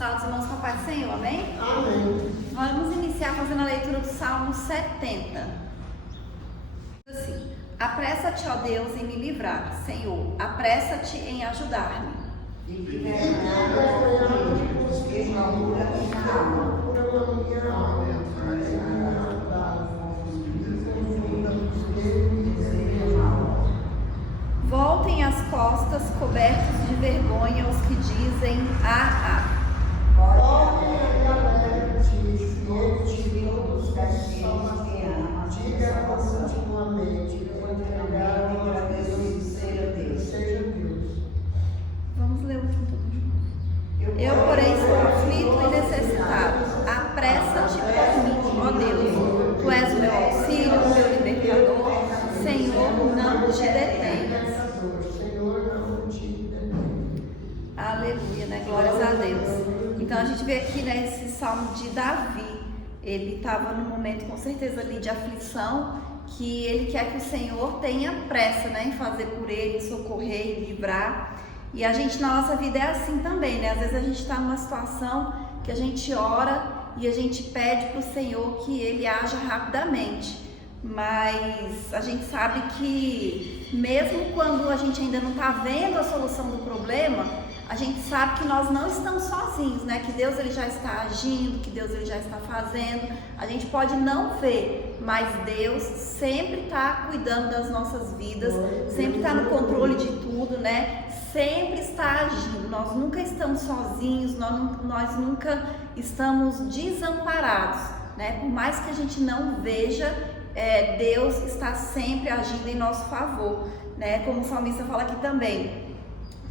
Salve, irmãos, com a paz do Senhor, amém? Amém. Vamos iniciar fazendo a leitura do Salmo 70. Assim, apressa-te, ó Deus, em me livrar, Senhor, apressa-te em ajudar-me. Voltem as costas cobertos de vergonha os que dizem ah, ah. Voltem a galera de todos os castigos que ama. Diga continuamente, eu entregar a Deus e seja Deus. Vamos ler o último todo juntos. Eu, porém, sou aflito e necessitado. Apressa-te por mim, ó Deus. Tu és o meu auxílio, o meu libertador. Senhor, não te detenhas. Aleluia, né? Glórias a Deus. Então a gente vê aqui, né, esse salmo de Davi. Ele estava num momento com certeza ali de aflição, que ele quer que o Senhor tenha pressa, né, em fazer por ele, socorrer e livrar. E a gente na nossa vida é assim também, né? Às vezes a gente está numa situação que a gente ora e a gente pede para o Senhor que ele haja rapidamente. Mas a gente sabe que mesmo quando a gente ainda não está vendo a solução do problema, a gente sabe que nós não estamos sozinhos, né? Que Deus ele já está agindo, que Deus ele já está fazendo. A gente pode não ver, mas Deus sempre está cuidando das nossas vidas, sempre está no controle de tudo, né? Sempre está agindo. Nós nunca estamos sozinhos, nós nunca estamos desamparados, né? Por mais que a gente não veja, Deus está sempre agindo em nosso favor, né? Como o salmista fala aqui também,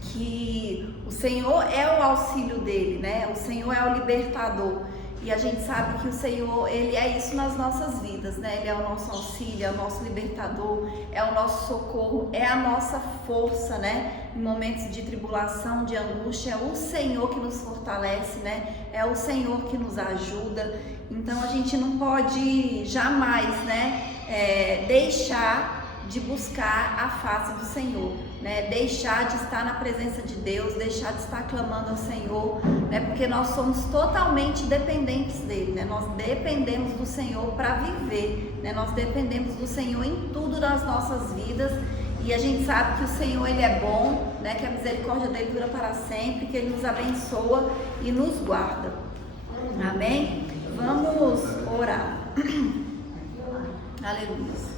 que o Senhor é o auxílio dele, né? O Senhor é o libertador. E a gente sabe que o Senhor, ele é isso nas nossas vidas, né? Ele é o nosso auxílio, é o nosso libertador, é o nosso socorro, é a nossa força, né? Em momentos de tribulação, de angústia, é o Senhor que nos fortalece, né? É o Senhor que nos ajuda. Então a gente não pode jamais, né, deixar de buscar a face do Senhor, né? Deixar de estar na presença de Deus, deixar de estar clamando ao Senhor, né? Porque nós somos totalmente dependentes dele, né? Nós dependemos do Senhor para viver, né? Nós dependemos do Senhor em tudo nas nossas vidas. E a gente sabe que o Senhor ele é bom, né? Que a misericórdia dele dura para sempre, que ele nos abençoa e nos guarda. Amém? Vamos orar. Aleluia.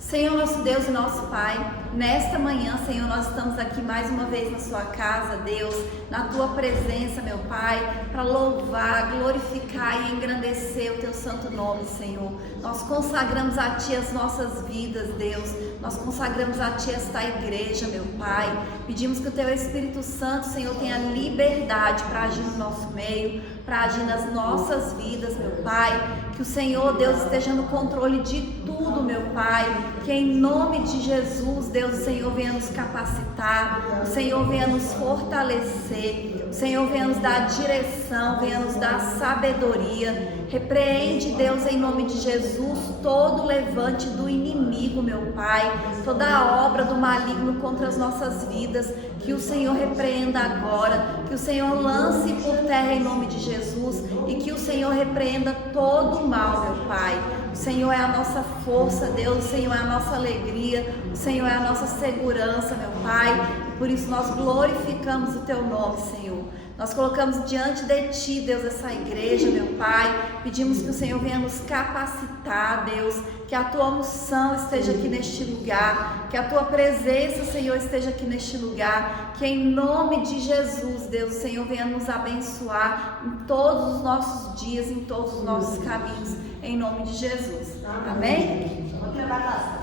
Senhor, nosso Deus e nosso Pai, nesta manhã, Senhor, nós estamos aqui mais uma vez na sua casa, Deus, na tua presença, meu Pai, para louvar, glorificar e engrandecer o teu santo nome, Senhor. Nós consagramos a ti as nossas vidas, Deus, nós consagramos a ti esta igreja, meu Pai. Pedimos que o teu Espírito Santo, Senhor, tenha liberdade para agir no nosso meio, para agir nas nossas vidas, meu Pai. Que o Senhor, Deus, esteja no controle de tudo, meu Pai. Que em nome de Jesus, Deus, o Senhor venha nos capacitar, o Senhor venha nos fortalecer, o Senhor venha nos dar direção, venha nos dar sabedoria. Repreende, Deus, em nome de Jesus, todo levante do inimigo, meu Pai, toda a obra do maligno contra as nossas vidas, que o Senhor repreenda agora, que o Senhor lance por terra em nome de Jesus e que o Senhor repreenda todo o mal, meu Pai. O Senhor é a nossa força, Deus, o Senhor é a nossa alegria, o Senhor é a nossa segurança, meu Pai, e por isso nós glorificamos o teu nome, Senhor. Nós colocamos diante de ti, Deus, essa igreja, meu Pai, pedimos que o Senhor venha nos capacitar, Deus, que a tua unção esteja aqui neste lugar, que a tua presença, Senhor, esteja aqui neste lugar, que em nome de Jesus, Deus, o Senhor venha nos abençoar em todos os nossos dias, em todos os nossos caminhos, em nome de Jesus. Amém? Vamos trabalhar.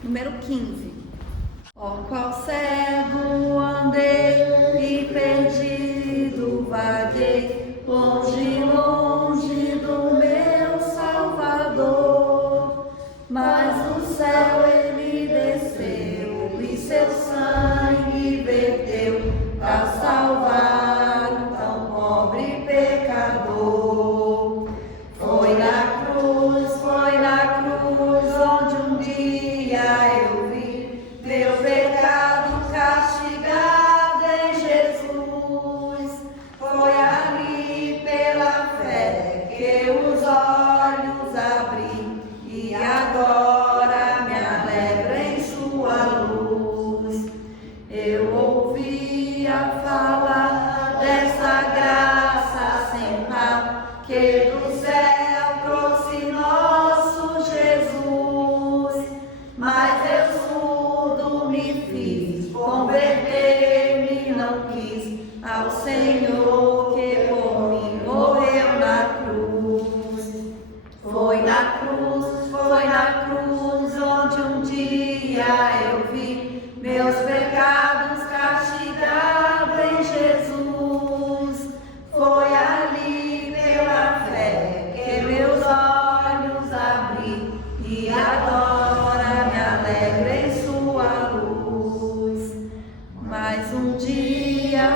Número 15. Ó, qual cego andei e perdido vaguei, longe, longe do meu Salvador. Mas do céu ele desceu e seu sangue verteu para salvar um tão pobre pecador. Foi na cruz onde um dia eu vi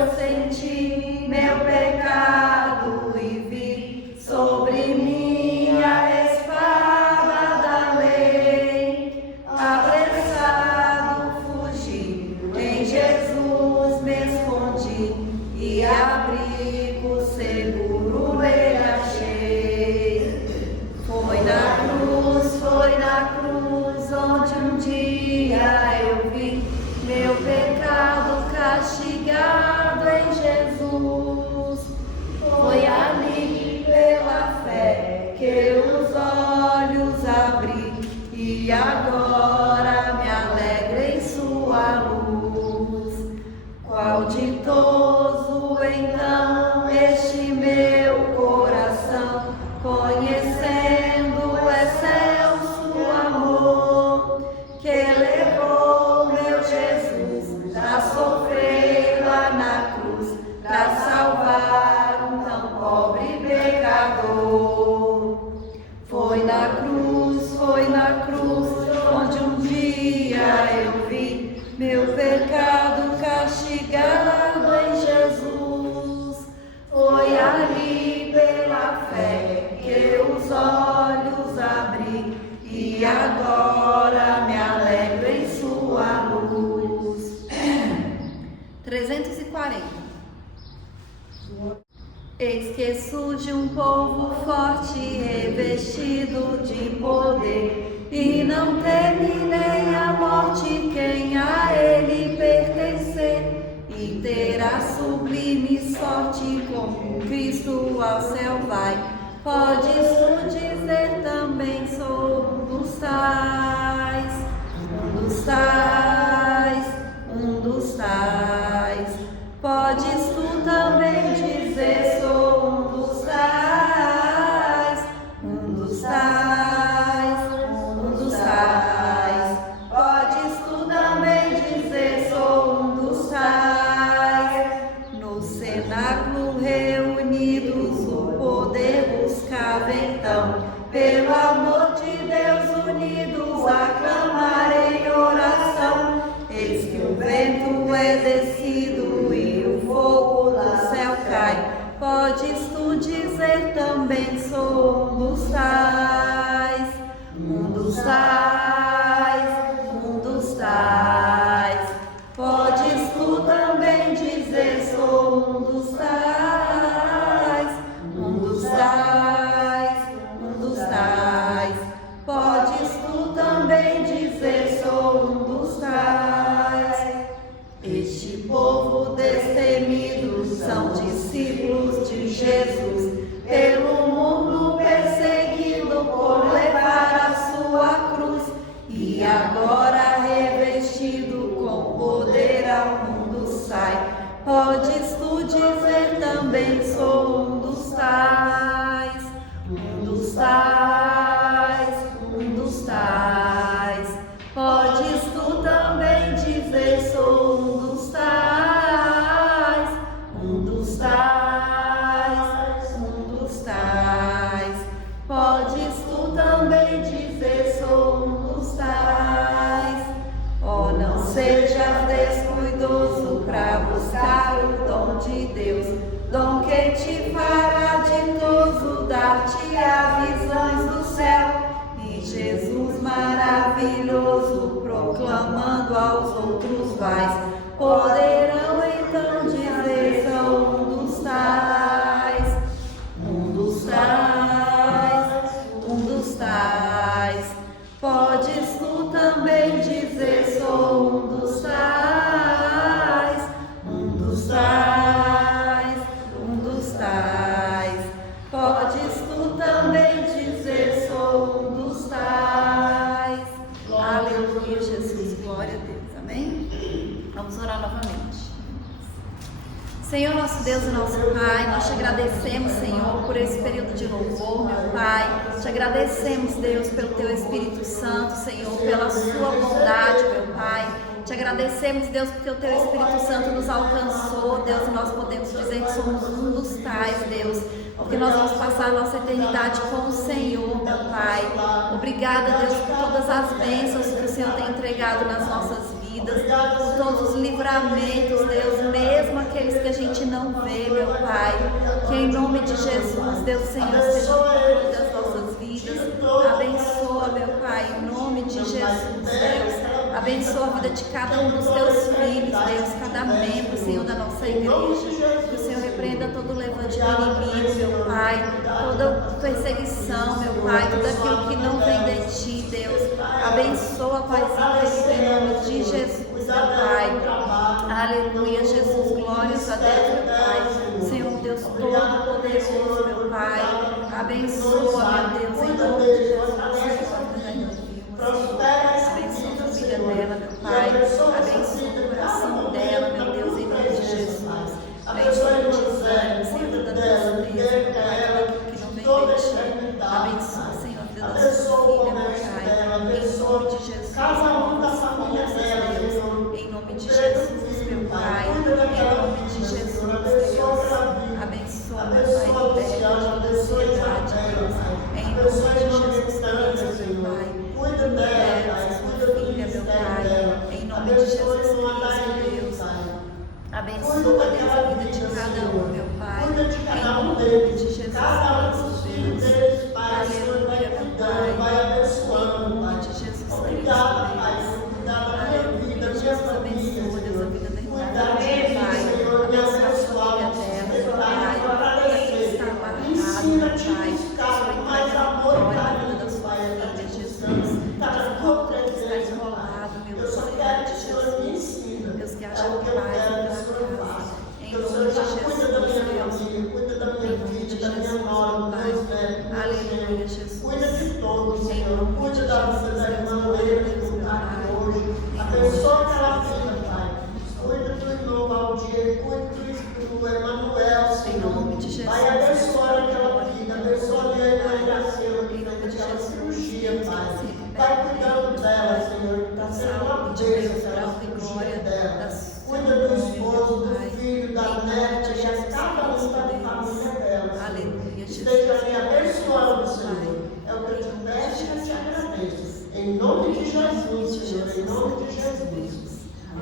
eu senti meu pecado e vi sobre mim a espada da lei. Apressado fugi, em Jesus me escondi e abrigo seguro nele achei. Foi na cruz onde um dia eu vi meu pecado castigado em Jesus. Foi ali pela fé que os olhos abri e agora me alegro em sua luz. Qual ditoso então este meu coração, conhecendo o excelso amor que levou meu Jesus a sofrer lá na cruz, para salvar um tão pobre pecador. Foi na cruz, onde um dia eu vi meu pecado castigado em Jesus. Foi ali pela fé que os olhos abri e agora me alegro em sua luz. 340. Eis que surge um povo forte, revestido de poder, e não teme nem a morte quem a ele pertencer, e terá sublime sorte como Cristo ao céu vai. Podes tu dizer também, sou um dos tais, um dos tais, um dos tais. Podes tu também dizer, sou um dos tais, um dos tais, um dos tais. Podes tu também dizer, sou um dos tais. No cenáculo reunidos o poder buscava então, pelo amor de Deus unidos a clamar em oração. Eis que o vento é descido e o fogo do céu cai. Podes tu dizer também, sou um dos tais, um dos tais, um dos tais. Podes tu também dizer, sou um dos tais, um dos tais, um dos tais. Podes tu também dizer, sou um dos tais. Este povo destemido são discípulos de Jesus, pelo mundo perseguido por levar a sua cruz, e agora revestido com poder ao mundo sai. Podes tu dizer também, sou um dos tais, um dos tais, um dos tais. Podes tu também dizer, sou um dos tais, um dos tais, um dos tais. Podes tu também dizer, sou um dos tais. Oh, não sejas descuidoso para buscar o dom de Deus, dom que te fará ditoso, dar-te-á visões do céu. E Jesus maravilhoso, proclamando aos outros vais, poderão então dizer, sou um dos tais, um dos tais, um dos tais. Podes tu também dizer, sou um dos tais, um dos tais, um dos tais. Podes tu também dizer, sou um dos tais. Aleluia, Jesus, glória a Deus, amém? Vamos orar novamente. Senhor, nosso Deus e nosso Pai, nós te agradecemos, Senhor, por esse período de louvor, meu Pai. Te agradecemos, Deus, pelo Teu Espírito Santo, Senhor, pela Sua bondade, meu Pai. Te agradecemos, Deus, porque o Teu Espírito Santo nos alcançou, Deus, e nós podemos dizer que somos um dos tais, Deus, porque nós vamos passar a nossa eternidade com o Senhor, meu Pai. Obrigada, Deus, por todas as bênçãos que o Senhor tem entregado nas nossas vidas. vidas, por todos os livramentos, Deus, mesmo aqueles que a gente não vê, meu Pai. Que em nome de Jesus, Deus, Senhor, esteja no controle das nossas vidas. Abençoa, meu Pai, em nome de Jesus, Deus. Abençoa a vida de cada um dos teus filhos, Deus, cada membro, Senhor, da nossa igreja. Que o Senhor repreenda todo o levante do inimigo, meu Pai, toda perseguição, meu Pai, tudo aquilo que não vem de Ti, Deus. Abençoa, Paizinho querido, em nome de Jesus, meu Pai. Aleluia, Jesus, glórias a Deus, meu Pai. Senhor, Deus todo-poderoso, meu Pai. Abençoa, meu Deus, em nome de Jesus, abençoa a família dela, meu Pai. Abençoa o coração dela, meu Deus, em nome de Jesus. Abençoa o desânimo, Senhor, da tristeza, meu Pai, tudo aquilo que não vem de Ti. Abençoa, Senhor, a vida da sua filha, meu Pai. Em nome de Jesus. Deus. Em nome de Jesus, meu Pai. Em nome de Jesus, Deus. Abençoa, meu Pai, liberta toda ansiedade, Deus. Em nome de Jesus Cristo, meu Pai. Liberta sua filha, meu Pai. Em nome de Jesus Cristo, Deus. Abençoa, Deus, a vida de cada um, meu Pai. Em nome de Jesus Cristo, Deus. Aleluia, meu Pai. Em nome de Jesus Cristo, Deus. Aleluia, Jesus, abençoa, Deus, a vida da irmã, meu Pai. Abençoa a família dela, meu Pai. Tudo que está amarrado, meu Pai. Sua vitória na vida da sua filha, Jesus. Tudo que está enrolado, meu Deus, em nome de Jesus. Deus, que haja paz na casa. Em nome de Jesus, Deus. Em nome de Jesus, meu Pai. Aleluia, Jesus. Em nome de Jesus, Deus, glória a Deus, meu Pai. Abençoa aquela filha, Pai. Cuida do irmão Valdir, cuida do Emanuel, Senhor. Em nome de Jesus. Pai, abençoa aquela filha, abençoa a minha irmã Iracema, que fez aquela cirurgia, Pai. Vai cuidando dela, Senhor. Está sendo uma bênção a cirurgia dela. Cuida do esposo, do filho, da neta, de cada um da família dela. Aleluia, Jesus. Esteja me abençoando, Senhor. É o que eu te peço e eu te agradeço. Em nome de Jesus, Senhor. Em nome de Jesus.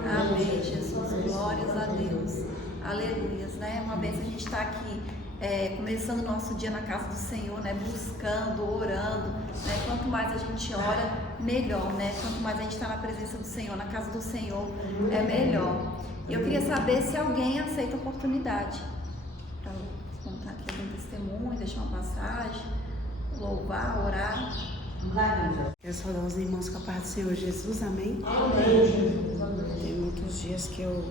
Amém, Jesus. Glórias a Deus. Aleluias, né? Uma vez a gente está aqui começando o nosso dia na casa do Senhor, né? Buscando, orando, né? Quanto mais a gente ora, melhor, né? Quanto mais a gente está na presença do Senhor, na casa do Senhor, é melhor. E eu queria saber se alguém aceita a oportunidade para contar aqui algum testemunho, deixar uma passagem, louvar, orar. Eu saudar os irmãos com a paz do Senhor Jesus, amém? Amém, Jesus. Amém. Tem muitos dias que eu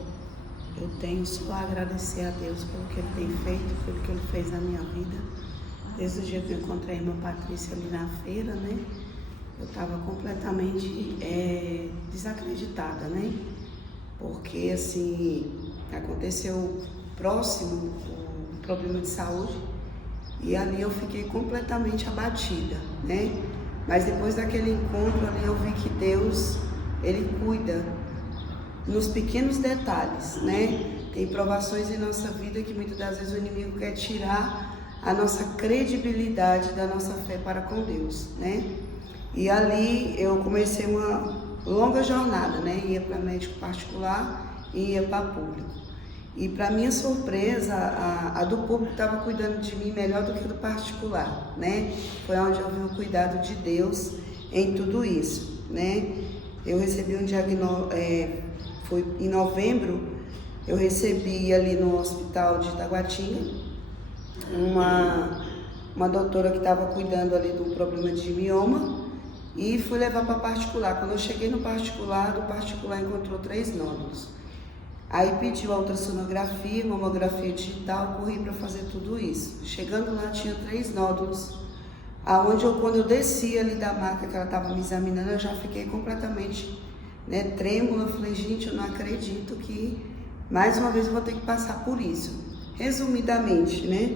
tenho só a agradecer a Deus pelo que Ele tem feito, pelo que Ele fez na minha vida. Desde o dia que eu encontrei a irmã Patrícia ali na feira, né? Eu estava completamente desacreditada, né? Porque, assim, aconteceu próximo o problema de saúde e ali eu fiquei completamente abatida, né? Mas depois daquele encontro ali eu vi que Deus, Ele cuida nos pequenos detalhes, né? Tem provações em nossa vida que muitas das vezes o inimigo quer tirar a nossa credibilidade da nossa fé para com Deus, né? E ali eu comecei uma longa jornada, né? Ia para médico particular e ia para público. E para minha surpresa, a do público estava cuidando de mim melhor do que do particular, né? Foi onde eu vi o cuidado de Deus em tudo isso, né? Eu recebi um diagnóstico, foi em novembro, eu recebi ali no hospital de Taguatinga uma doutora que estava cuidando ali do problema de mioma e fui levar para particular. Quando eu cheguei no particular, do particular encontrou 3 nódulos. Aí pediu a ultrassonografia, mamografia digital, corri para fazer tudo isso. Chegando lá tinha 3 nódulos, aonde quando eu desci ali da maca que ela estava me examinando, eu já fiquei completamente, né, trêmula. Eu falei, gente, eu não acredito que mais uma vez eu vou ter que passar por isso. Resumidamente, né,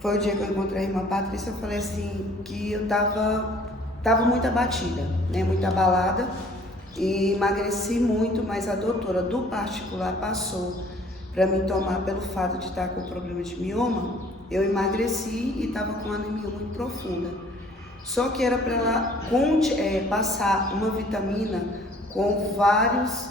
foi o dia que eu encontrei a irmã Patrícia. Eu falei assim, que eu tava muito abatida, né, muito abalada. E emagreci muito, mas a doutora do particular passou para mim tomar pelo fato de estar com problema de mioma. Eu emagreci e estava com anemia muito profunda. Só que era para ela passar uma vitamina com vários,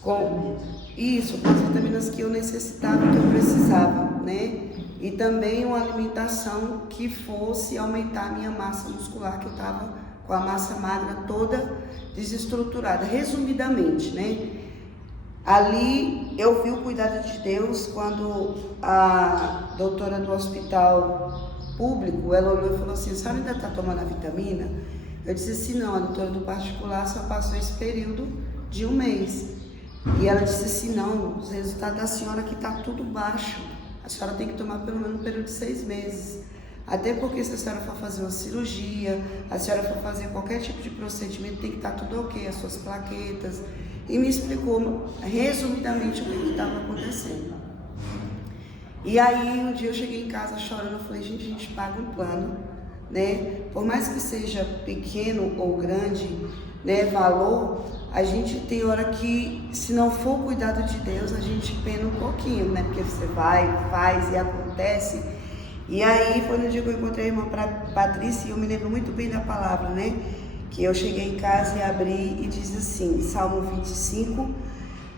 com as vitaminas que eu necessitava, que eu precisava, né? E também uma alimentação que fosse aumentar a minha massa muscular, que eu estava com a massa magra toda desestruturada. Resumidamente, né? Ali eu vi o cuidado de Deus quando a doutora do hospital público, ela olhou e falou assim: a senhora ainda está tomando a vitamina? Eu disse assim: não, a doutora do particular só passou esse período de 1 mês. E ela disse assim: não, os resultados da senhora aqui está tudo baixo. A senhora tem que tomar pelo menos um período de 6 meses. Até porque se a senhora for fazer uma cirurgia, a senhora for fazer qualquer tipo de procedimento, tem que estar tudo ok, as suas plaquetas. E me explicou resumidamente o que estava acontecendo. E aí um dia eu cheguei em casa chorando, eu falei: gente, a gente paga um plano, né? Por mais que seja pequeno ou grande, né, valor, a gente tem hora que, se não for o cuidado de Deus, a gente pena um pouquinho, né? Porque você vai, faz e acontece. E aí foi no dia que eu encontrei a irmã Patrícia, e eu me lembro muito bem da palavra, né? Que eu cheguei em casa e abri e diz assim, Salmo 25,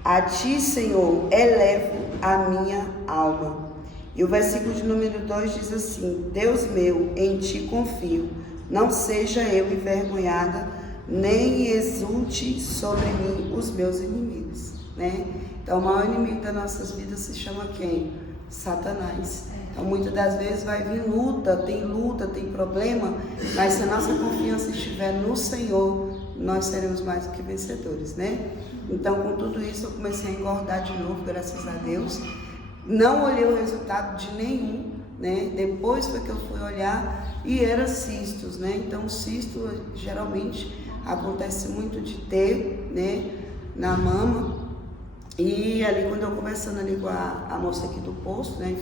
a ti, Senhor, elevo a minha alma. E o versículo de número 2 diz assim: Deus meu, em ti confio, não seja eu envergonhada, nem exulte sobre mim os meus inimigos, né? Então o maior inimigo das nossas vidas se chama quem? Satanás. Então muitas das vezes vai vir luta, tem problema, mas se a nossa confiança estiver no Senhor, nós seremos mais do que vencedores, né? Então com tudo isso eu comecei a engordar de novo, graças a Deus. Não olhei o resultado de nenhum, né? Depois foi que eu fui olhar e era cistos, né? Então o cisto geralmente acontece muito de ter, né, na mama. E ali quando eu conversando ali com a moça aqui do posto, né,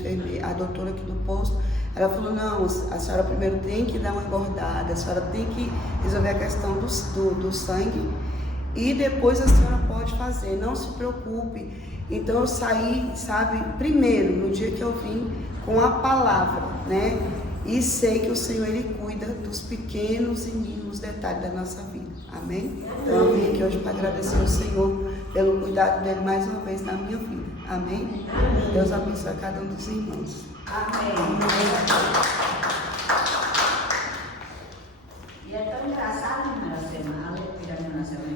a doutora aqui do posto, ela falou: não, a senhora primeiro tem que dar uma engordada, a senhora tem que resolver a questão do sangue e depois a senhora pode fazer, não se preocupe. Então eu saí, sabe, primeiro, no dia que eu vim, com a palavra, né? E sei que o Senhor, Ele cuida dos pequenos e mínimos detalhes da nossa vida. Amém? Então eu vim aqui hoje para agradecer ao Senhor pelo cuidado dele mais uma vez na minha vida. Amém? Deus abençoe cada um dos irmãos. Amém. E é tão engraçado,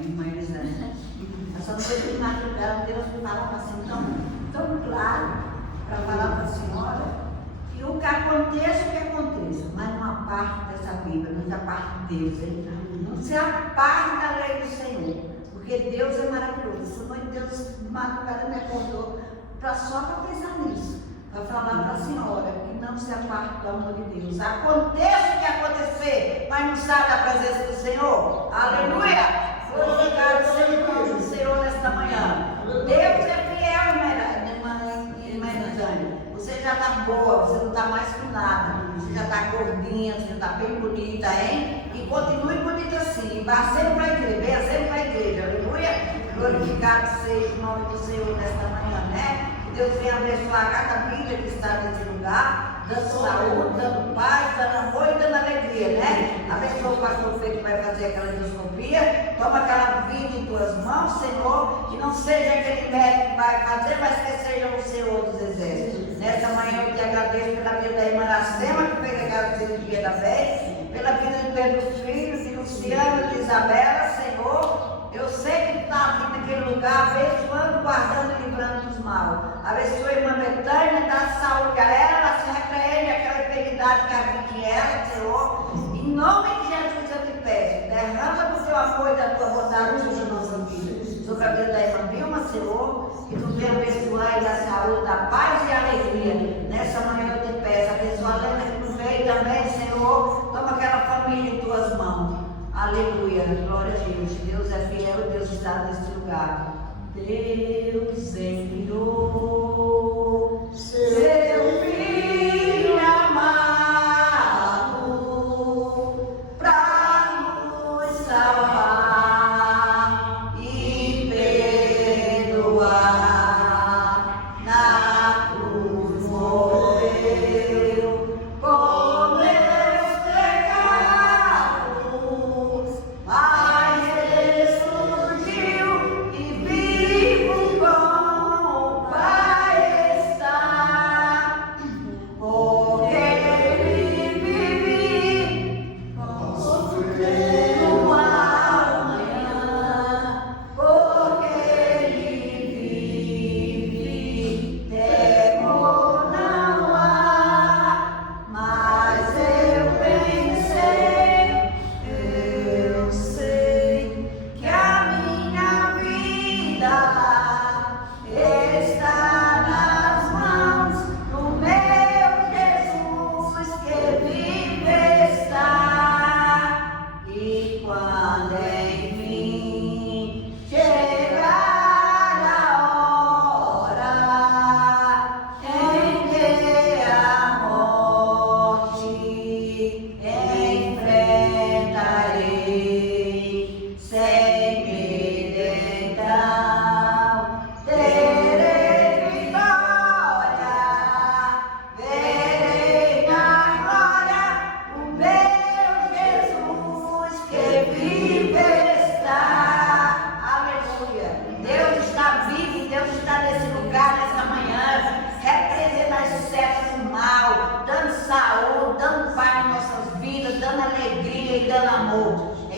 irmã Elisângela. Essa noite de madrugada, Deus me falava assim, tão claro, para falar para a senhora, que o que aconteça, mas não aparta dessa Bíblia, não se aparta de Deus, hein? Não se aparta da lei do Senhor, porque Deus é maravilhoso. Essa noite Deus de madrugada me acordou só para pensar nisso, para falar para a senhora que não se aparte do amor de Deus. Aconteça o que acontecer, mas não sai da presença do Senhor. Aleluia! Glorificado seja o nome do Senhor nesta manhã. Deus é fiel, irmã Elisângela. Você já está boa, você não está mais com nada. Você já está gordinha, você já está bem bonita, hein? E continue bonita assim. Vá sempre para a igreja, venha sempre para a igreja. Aleluia! Glorificado seja o nome do Senhor nesta manhã, né? Que Deus venha abençoar cada vida que está nesse lugar, dando saúde, dando paz, dando amor e dando alegria, né? Abençoa o pastor Feito que vai fazer aquela endoscopia. Toma aquela vida em tuas mãos, Senhor, que não seja aquele médico que vai fazer, mas que seja o Senhor dos exércitos. Nessa manhã eu te agradeço pela vida da irmã Aracema, que fez aquela cirurgia da fé, pela vida de Pedro Filhos, de Luciano, de Isabela, Senhor. Eu sei que tu está aqui naquele lugar, abençoando, guardando e livrando dos mal. Abençoa a irmã Betânia, dá saúde a ela se repreende aquela enfermidade que habita em ela, Senhor. Em nome de Jesus eu te peço, derrama do teu apoio da tua bondade sobre a nossa vida. Sobre a vida da irmã Vilma, Senhor, que tu venha abençoar e dar saúde, dar paz e alegria. Nessa manhã eu te peço, abençoa a Lena que tu veio também, Senhor. Toma aquela família em tuas mãos. Aleluia, glória a Deus. Deus é fiel, Deus está neste lugar. Deus enviou seu Filho amado para nos salvar e perdoar. Na cruz morreu por meus pecados, mas ressuscitou.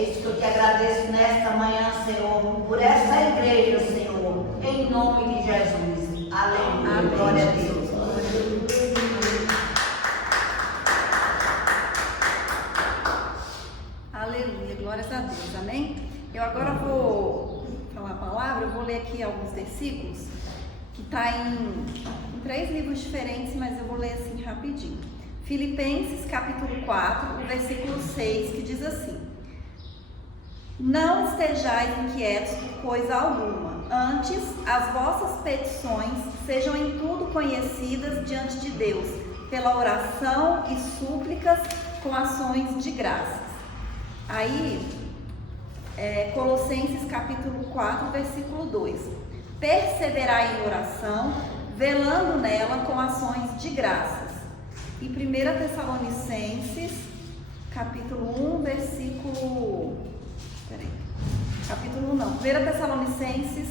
É isso que eu te agradeço nesta manhã, Senhor, por essa igreja, Senhor, em nome de Jesus. Aleluia. Amém. Glória a Deus. Aleluia, glórias a Deus, amém? Eu agora vou falar a palavra, eu vou ler aqui alguns versículos, que está em 3 livros diferentes, mas eu vou ler assim rapidinho. Filipenses capítulo 4, o versículo 6, que diz assim: não estejais inquietos por coisa alguma, antes as vossas petições sejam em tudo conhecidas diante de Deus, pela oração e súplicas com ações de graças. Aí, Colossenses capítulo 4, versículo 2: perseverai em oração, velando nela com ações de graças. E 1 Tessalonicenses capítulo 1, versículo... Capítulo não, 1 Tessalonicenses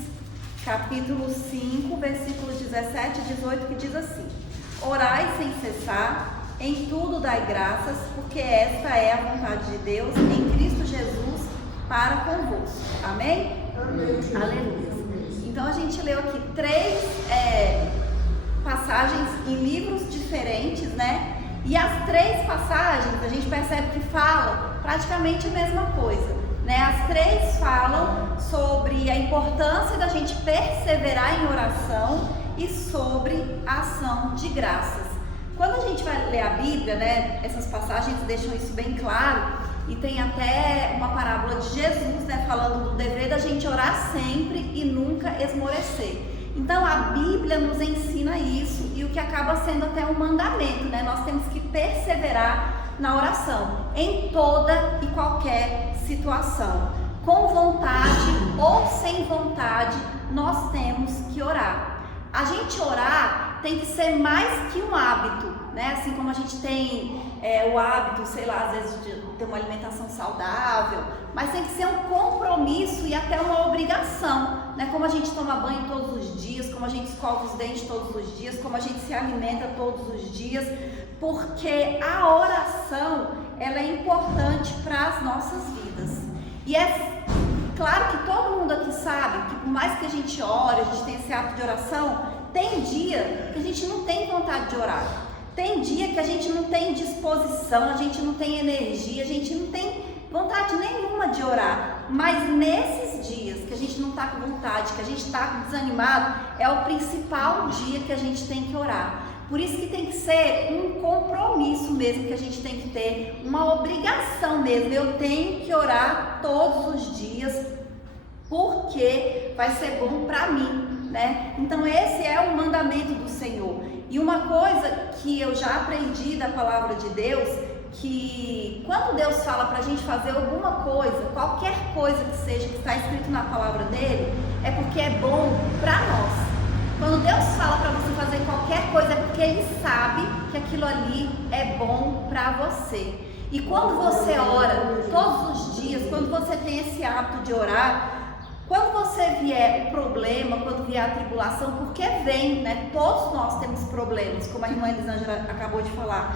capítulo 5, versículo 17 e 18, que diz assim: orai sem cessar, em tudo dai graças, porque esta é a vontade de Deus em Cristo Jesus para convosco. Amém? Amém. Aleluia. Então a gente leu aqui 3 passagens em livros diferentes, né? E as 3 passagens a gente percebe que falam praticamente a mesma coisa, né? As 3 falam sobre a importância da gente perseverar em oração e sobre a ação de graças. Quando a gente vai ler a Bíblia, né, essas passagens deixam isso bem claro, e tem até uma parábola de Jesus, né, falando do dever da gente orar sempre e nunca esmorecer. Então a Bíblia nos ensina isso, e o que acaba sendo até um mandamento, né? Nós temos que perseverar na oração, em toda e qualquer situação, com vontade ou sem vontade, nós temos que orar. A gente orar tem que ser mais que um hábito, né? Assim como a gente tem o hábito, sei lá, às vezes de ter uma alimentação saudável, mas tem que ser um compromisso e até uma obrigação, né? Como a gente toma banho todos os dias, como a gente escova os dentes todos os dias, como a gente se alimenta todos os dias, porque a oração, ela é importante para as nossas vidas. E é claro que todo mundo aqui sabe que por mais que a gente ore, a gente tem esse hábito de oração, tem dia que a gente não tem vontade de orar. Tem dia que a gente não tem disposição, a gente não tem energia, a gente não tem vontade nenhuma de orar. Mas nesses dias que a gente não está com vontade, que a gente está desanimado, é o principal dia que a gente tem que orar. Por isso que tem que ser um compromisso mesmo que a gente tem que ter, uma obrigação mesmo. Eu tenho que orar todos os dias, porque vai ser bom para mim, né? Então esse é o mandamento do Senhor. E uma coisa que eu já aprendi da palavra de Deus, que quando Deus fala para a gente fazer alguma coisa, qualquer coisa que seja que está escrito na palavra dele, é porque é bom para nós. Quando Deus fala para você fazer qualquer coisa, é porque Ele sabe que aquilo ali é bom para você. E quando você ora todos os dias, quando você tem esse hábito de orar, quando você vier o problema, quando vier a tribulação, porque vem, né? Todos nós temos problemas, como a irmã Elisângela acabou de falar.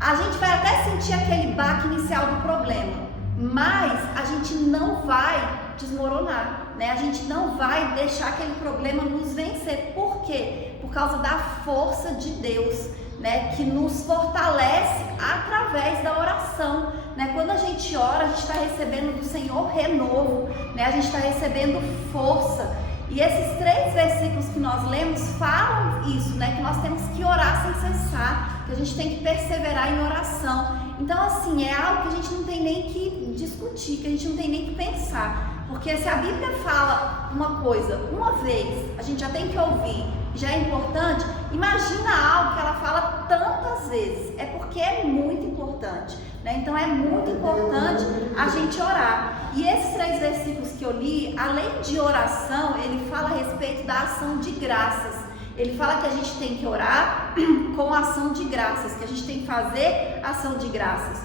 A gente vai até sentir aquele baque inicial do problema, mas a gente não vai desmoronar, né? A gente não vai deixar aquele problema nos vencer. Por quê? Por causa da força de Deus, né? Que nos fortalece através da oração, né? Quando a gente ora, a gente está recebendo do Senhor renovo, né? A gente está recebendo força. E esses 3 versículos que nós lemos falam isso, né? Que nós temos que orar sem cessar, que a gente tem que perseverar em oração. Então, assim, é algo que a gente não tem nem que discutir, que a gente não tem nem que pensar. Porque se a Bíblia fala uma coisa uma vez, a gente já tem que ouvir, já é importante. Imagina algo que ela fala tantas vezes, é porque é muito importante, né? Então é muito importante a gente orar. E esses 3 versículos que eu li, além de oração, ele fala a respeito da ação de graças. Ele fala que a gente tem que orar com ação de graças, que a gente tem que fazer ação de graças.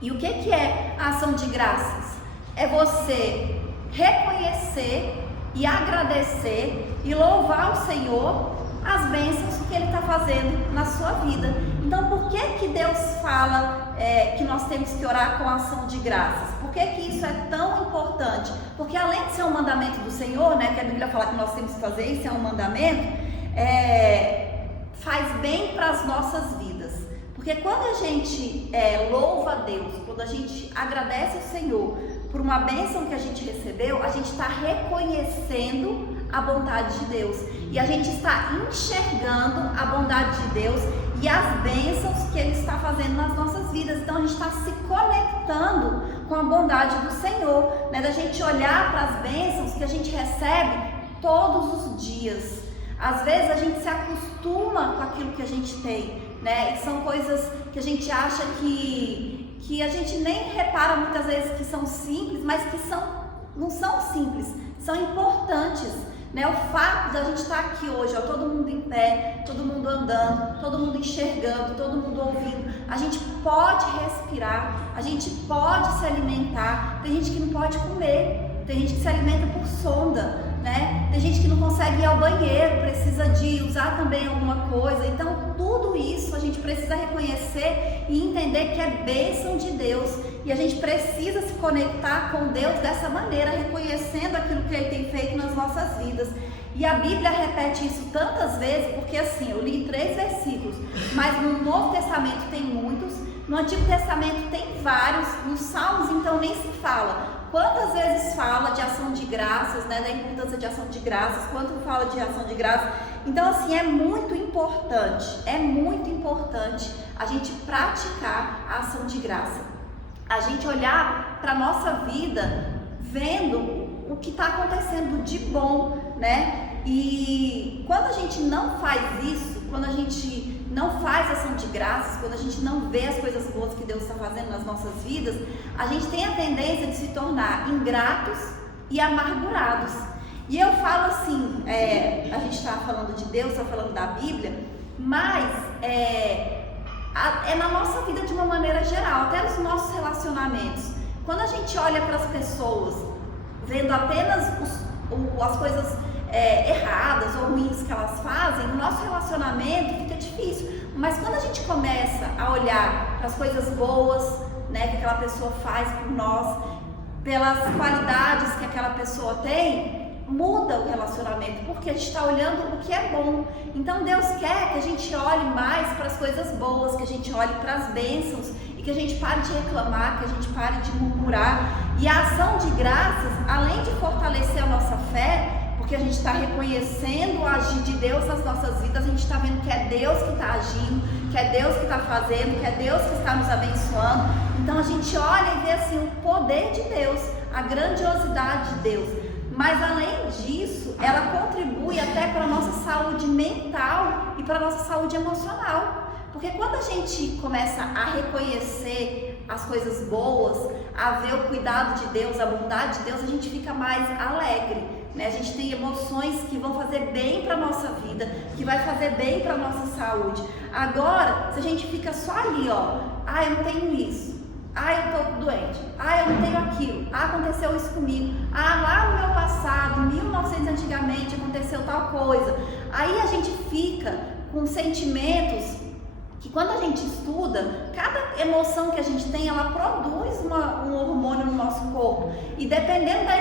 E o que é a ação de graças? É você reconhecer e agradecer e louvar o Senhor as bênçãos que Ele está fazendo na sua vida. Então, por que Deus fala que nós temos que orar com ação de graças? Por que isso é tão importante? Porque além de ser um mandamento do Senhor, né, que a Bíblia fala que nós temos que fazer, isso é um mandamento, faz bem para as nossas vidas. Porque quando a gente louva a Deus, quando a gente agradece ao Senhor por uma bênção que a gente recebeu, a gente está reconhecendo a bondade de Deus. E a gente está enxergando a bondade de Deus e as bênçãos que Ele está fazendo nas nossas vidas. Então a gente está se conectando com a bondade do Senhor, né? Da gente olhar para as bênçãos que a gente recebe todos os dias. Às vezes a gente se acostuma com aquilo que a gente tem, né? E são coisas que a gente acha que a gente nem repara muitas vezes que são simples, mas que não são simples, são importantes, né? O fato de a gente estar aqui hoje, ó, todo mundo em pé, todo mundo andando, todo mundo enxergando, todo mundo ouvindo, a gente pode respirar, a gente pode se alimentar. Tem gente que não pode comer, tem gente que se alimenta por sonda, né? Tem gente que não consegue ir ao banheiro, precisa de usar também alguma coisa. Então tudo isso a gente precisa reconhecer e entender que é bênção de Deus, e a gente precisa se conectar com Deus dessa maneira, reconhecendo aquilo que Ele tem feito nas nossas vidas. E a Bíblia repete isso tantas vezes, porque assim, eu li 3 versículos, mas no Novo Testamento tem muitos, no Antigo Testamento tem vários, nos Salmos então nem se fala. Quantas vezes fala de ação de graças, né, da importância de ação de graças, quanto fala de ação de graças. Então assim, é muito importante a gente praticar a ação de graça. A gente olhar para a nossa vida vendo o que está acontecendo de bom, né? E quando a gente não faz isso, quando a gente não faz ação de graças, quando a gente não vê as coisas boas que Deus está fazendo nas nossas vidas, a gente tem a tendência de se tornar ingratos e amargurados. E eu falo assim, a gente está falando de Deus, está falando da Bíblia, mas é na nossa vida de uma maneira geral, até nos nossos relacionamentos. Quando a gente olha para as pessoas vendo apenas as coisas erradas ou ruins que elas fazem, o nosso relacionamento fica difícil. Mas quando a gente começa a olhar para as coisas boas, né, que aquela pessoa faz por nós, pelas qualidades que aquela pessoa tem, muda o relacionamento, porque a gente está olhando o que é bom. Então Deus quer que a gente olhe mais para as coisas boas, que a gente olhe para as bênçãos e que a gente pare de reclamar, que a gente pare de murmurar. E a ação de graças, além de fortalecer a nossa fé, porque a gente está reconhecendo o agir de Deus nas nossas vidas, a gente está vendo que é Deus que está agindo, que é Deus que está fazendo, que é Deus que está nos abençoando. Então a gente olha e vê assim o poder de Deus, a grandiosidade de Deus. Mas além disso, ela contribui até para a nossa saúde mental e para a nossa saúde emocional. Porque quando a gente começa a reconhecer as coisas boas, a ver o cuidado de Deus, a bondade de Deus, a gente fica mais alegre, né? A gente tem emoções que vão fazer bem para a nossa vida, que vai fazer bem para a nossa saúde. Agora, se a gente fica só ali, ó, eu não tenho isso, eu tô doente, eu não tenho aquilo, aconteceu isso comigo, lá no meu passado, 1900 antigamente, aconteceu tal coisa. Aí a gente fica com sentimentos que quando a gente estuda, cada emoção que a gente tem, ela produz um hormônio no nosso corpo. E dependendo da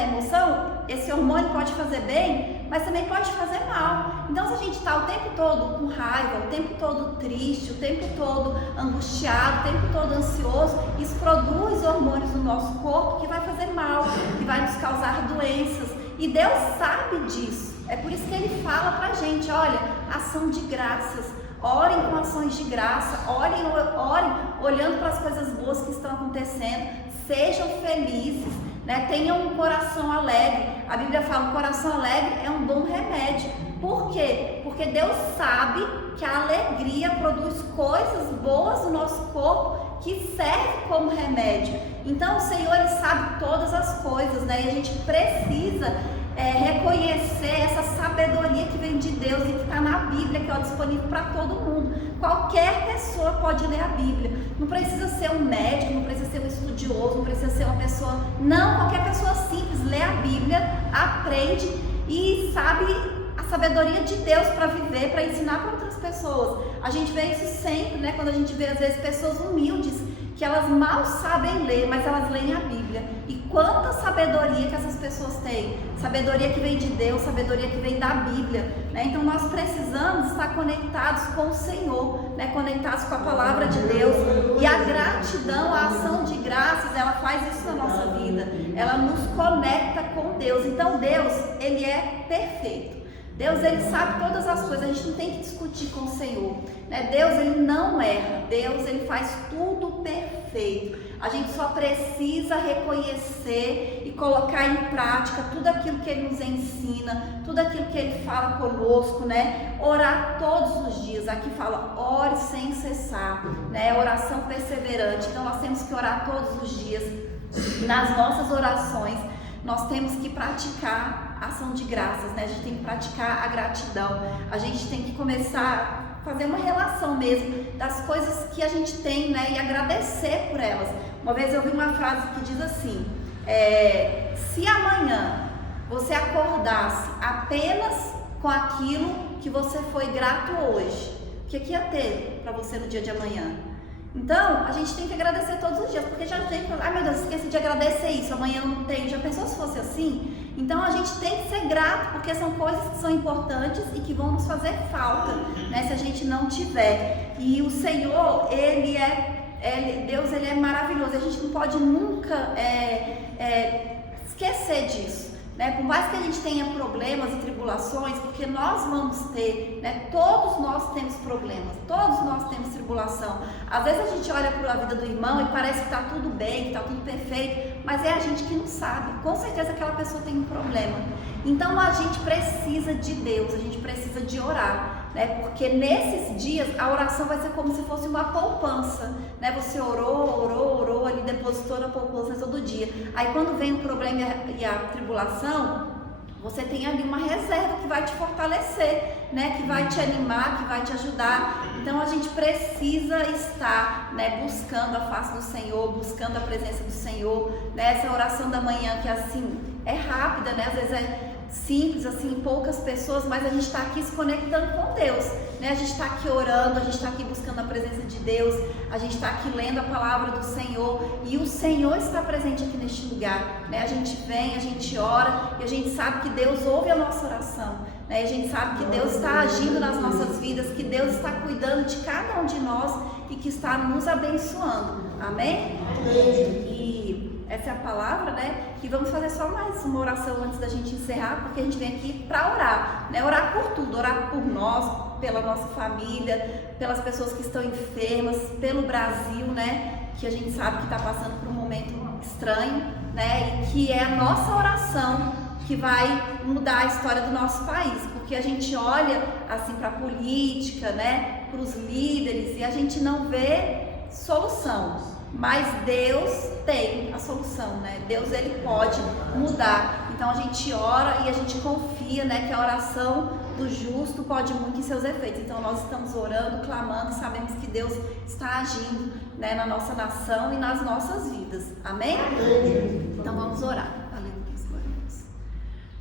emoção, esse hormônio pode fazer bem, mas também pode fazer mal. Então se a gente está o tempo todo com raiva, o tempo todo triste, o tempo todo angustiado, o tempo todo ansioso, isso produz hormônios no nosso corpo que vai fazer mal, que vai nos causar doenças. E Deus sabe disso. É por isso que Ele fala pra gente, olha, ação de graças. Orem com ações de graça, orem olhando para as coisas boas que estão acontecendo, sejam felizes, né? Tenham um coração alegre. A Bíblia fala que o coração alegre é um bom remédio. Por quê? Porque Deus sabe que a alegria produz coisas boas no nosso corpo que servem como remédio. Então o Senhor, Ele sabe todas as coisas, né? E a gente precisa reconhecer essa sabedoria que vem de Deus e que está na Bíblia, que é disponível para todo mundo. Qualquer pessoa pode ler a Bíblia. Não precisa ser um médico, não precisa ser um estudioso, não precisa ser uma pessoa... Não, qualquer pessoa simples lê a Bíblia, aprende e sabe a sabedoria de Deus para viver, para ensinar para outras pessoas. A gente vê isso sempre, né? Quando a gente vê, às vezes, pessoas humildes, que elas mal sabem ler, mas elas leem a Bíblia. E quanta sabedoria que essas pessoas têm. Sabedoria que vem de Deus, sabedoria que vem da Bíblia, né? Então nós precisamos estar conectados com o Senhor, né? Conectados com a palavra de Deus. E a gratidão, a ação de graças, ela faz isso na nossa vida. Ela nos conecta com Deus. Então Deus, Ele é perfeito. Deus, Ele sabe todas as coisas, a gente não tem que discutir com o Senhor, né? Deus, Ele não erra, Deus, Ele faz tudo perfeito. A gente só precisa reconhecer e colocar em prática tudo aquilo que Ele nos ensina, tudo aquilo que Ele fala conosco, né? Orar todos os dias, aqui fala, ore sem cessar, né? Oração perseverante, então nós temos que orar todos os dias. Nas nossas orações, nós temos que praticar ação de graças, né? A gente tem que praticar a gratidão. A gente tem que começar a fazer uma relação mesmo das coisas que a gente tem, né? E agradecer por elas. Uma vez eu vi uma frase que diz assim, se amanhã você acordasse apenas com aquilo que você foi grato hoje, o que ia ter para você no dia de amanhã? Então, a gente tem que agradecer todos os dias, porque já tem que, ai meu Deus, esqueci de agradecer isso, amanhã eu não tenho. Já pensou se fosse assim? Então, a gente tem que ser grato, porque são coisas que são importantes e que vão nos fazer falta, né, se a gente não tiver. E o Senhor, Deus, Ele é maravilhoso, a gente não pode nunca esquecer disso. Né? Por mais que a gente tenha problemas e tribulações, porque nós vamos ter, né? Todos nós temos problemas, todos nós temos tribulação. Às vezes a gente olha para a vida do irmão e parece que está tudo bem, que está tudo perfeito, mas é a gente que não sabe. Com certeza aquela pessoa tem um problema. Então a gente precisa de Deus, a gente precisa de orar, né? Porque nesses dias a oração vai ser como se fosse uma poupança, né? Você orou, ali depositou na poupança todo dia. Aí quando vem o problema e a tribulação, você tem ali uma reserva que vai te fortalecer, né? Que vai te animar, que vai te ajudar. Então a gente precisa estar, né, buscando a face do Senhor, buscando a presença do Senhor, né? Essa oração da manhã que assim é rápida, né? Às vezes é simples, assim, poucas pessoas, mas a gente está aqui se conectando com Deus, né? A gente está aqui orando, a gente está aqui buscando a presença de Deus, a gente está aqui lendo a palavra do Senhor e o Senhor está presente aqui neste lugar, né? A gente vem, a gente ora e a gente sabe que Deus ouve a nossa oração, né? A gente sabe que Deus está agindo nas nossas vidas, que Deus está cuidando de cada um de nós e que está nos abençoando, amém? E essa é a palavra, né? E vamos fazer só mais uma oração antes da gente encerrar, porque a gente vem aqui para orar, né? Orar por tudo, orar por nós, pela nossa família, pelas pessoas que estão enfermas, pelo Brasil, né? Que a gente sabe que está passando por um momento estranho, né? E que é a nossa oração que vai mudar a história do nosso país, porque a gente olha assim para a política, né? Para os líderes e a gente não vê solução. Mas Deus tem a solução, né? Deus, Ele pode mudar. Então a gente ora e a gente confia, né, que a oração do justo pode muito em seus efeitos. Então nós estamos orando, clamando e sabemos que Deus está agindo, né, na nossa nação e nas nossas vidas. Amém? Então vamos orar.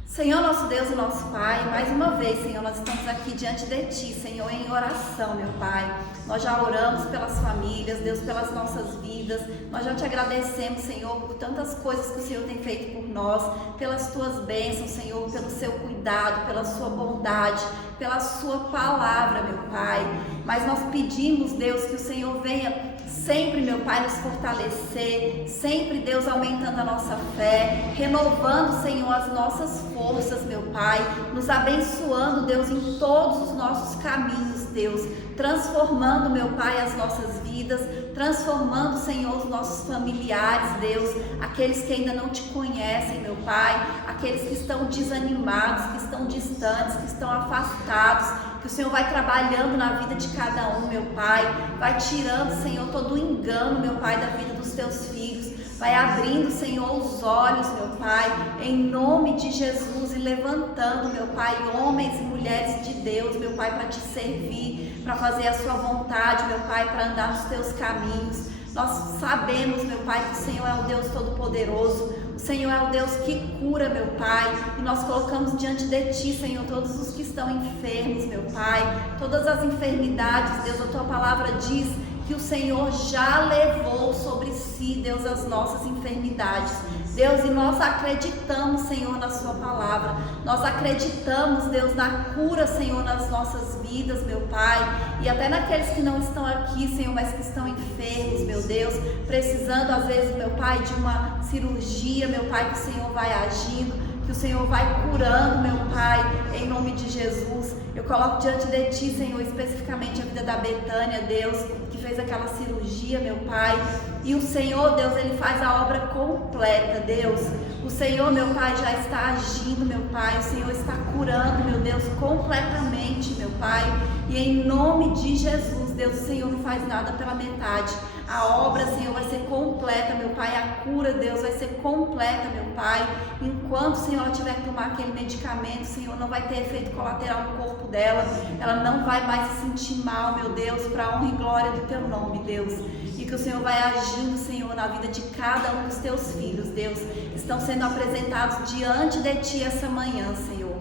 Senhor, nosso Deus e nosso Pai, mais uma vez, Senhor, nós estamos aqui diante de Ti, Senhor, em oração, meu Pai. Nós já oramos pelas famílias, Deus, pelas nossas vidas. Nós já Te agradecemos, Senhor, por tantas coisas que o Senhor tem feito por nós, pelas Tuas bênçãos, Senhor, pelo Seu cuidado, pela Sua bondade, pela Sua palavra, meu Pai. Mas nós pedimos, Deus, que o Senhor venha sempre, meu Pai, nos fortalecer, sempre, Deus, aumentando a nossa fé, renovando, Senhor, as nossas forças, meu Pai, nos abençoando, Deus, em todos os nossos caminhos, Deus, transformando, meu Pai, as nossas vidas, transformando, Senhor, os nossos familiares, Deus, aqueles que ainda não Te conhecem, meu Pai, aqueles que estão desanimados, que estão distantes, que estão afastados, que o Senhor vai trabalhando na vida de cada um, meu Pai, vai tirando, Senhor, todo o engano, meu Pai, da vida dos Teus filhos, vai abrindo, Senhor, os olhos, meu Pai, em nome de Jesus, e levantando, meu Pai, homens e mulheres de Deus, meu Pai, para Te servir, para fazer a Sua vontade, meu Pai, para andar nos Teus caminhos. Nós sabemos, meu Pai, que o Senhor é o Deus Todo-Poderoso, o O Senhor é o Deus que cura, meu Pai. E nós colocamos diante de Ti, Senhor, todos os que estão enfermos, meu Pai. Todas as enfermidades, Deus, a Tua palavra diz que o Senhor já levou sobre si, Deus, as nossas enfermidades. Deus, e nós acreditamos, Senhor, na Sua palavra. Nós acreditamos, Deus, na cura, Senhor, nas nossas vidas, meu Pai. E até naqueles que não estão aqui, Senhor, mas que estão enfermos, meu Deus, precisando, às vezes, meu Pai, de uma cirurgia, meu Pai, que o Senhor vai agindo, que o Senhor vai curando, meu Pai, em nome de Jesus. Eu coloco diante de Ti, Senhor, especificamente a vida da Betânia, Deus, que fez aquela cirurgia, meu Pai. E o Senhor, Deus, Ele faz a obra completa, Deus. O Senhor, meu Pai, já está agindo, meu Pai. O Senhor está curando, meu Deus, completamente, meu Pai. E em nome de Jesus, Deus, o Senhor não faz nada pela metade. A obra, Senhor, vai ser completa, meu Pai. A cura, Deus, vai ser completa, meu Pai. Enquanto, Senhor, ela tiver que tomar aquele medicamento, Senhor, não vai ter efeito colateral no corpo dela. Ela não vai mais se sentir mal, meu Deus, para a honra e glória do Teu nome, Deus. E que o Senhor vai agindo, Senhor, na vida de cada um dos Teus filhos, Deus. Estão sendo apresentados diante de Ti essa manhã, Senhor.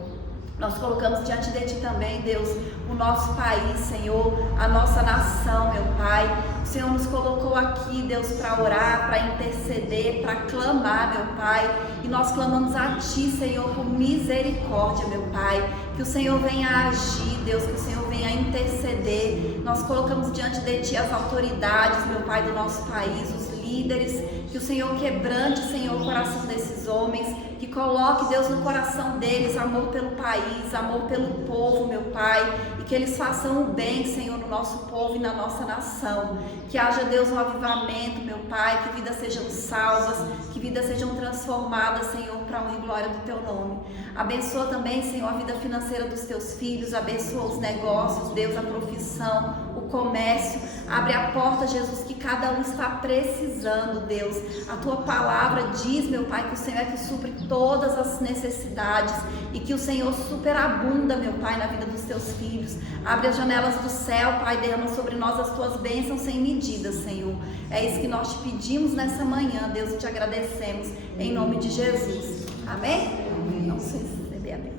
Nós colocamos diante de Ti também, Deus, o nosso país, Senhor, a nossa nação, meu Pai. O Senhor nos colocou aqui, Deus, para orar, para interceder, para clamar, meu Pai. E nós clamamos a Ti, Senhor, por misericórdia, meu Pai. Que o Senhor venha agir, Deus, que o Senhor venha interceder. Nós colocamos diante de Ti as autoridades, meu Pai, do nosso país, os líderes. Que o Senhor quebrante, Senhor, o coração desses homens. Que coloque, Deus, no coração deles amor pelo país, amor pelo povo, meu Pai. E que eles façam o bem, Senhor, no nosso povo e na nossa nação. Que haja, Deus, um avivamento, meu Pai. Que vidas sejam salvas, que vidas sejam transformadas, Senhor, para a honra e glória do Teu nome. Abençoa também, Senhor, a vida financeira dos Teus filhos. Abençoa os negócios, Deus, a profissão, o comércio. Abre a porta, Jesus, que cada um está precisando, Deus. A Tua palavra diz, meu Pai, que o Senhor é que supre todas as necessidades e que o Senhor superabunda, meu Pai, na vida dos Teus filhos. Abre as janelas do céu, Pai, derrama sobre nós as Tuas bênçãos sem medida, Senhor. É isso que nós te pedimos nessa manhã, Deus, e te agradecemos em nome de Jesus. Amém? Não sei se receber a bênção.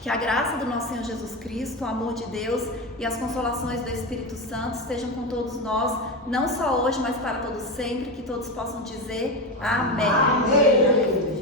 Que a graça do nosso Senhor Jesus Cristo, o amor de Deus e as consolações do Espírito Santo estejam com todos nós, não só hoje, mas para todos sempre, que todos possam dizer amém. Amém.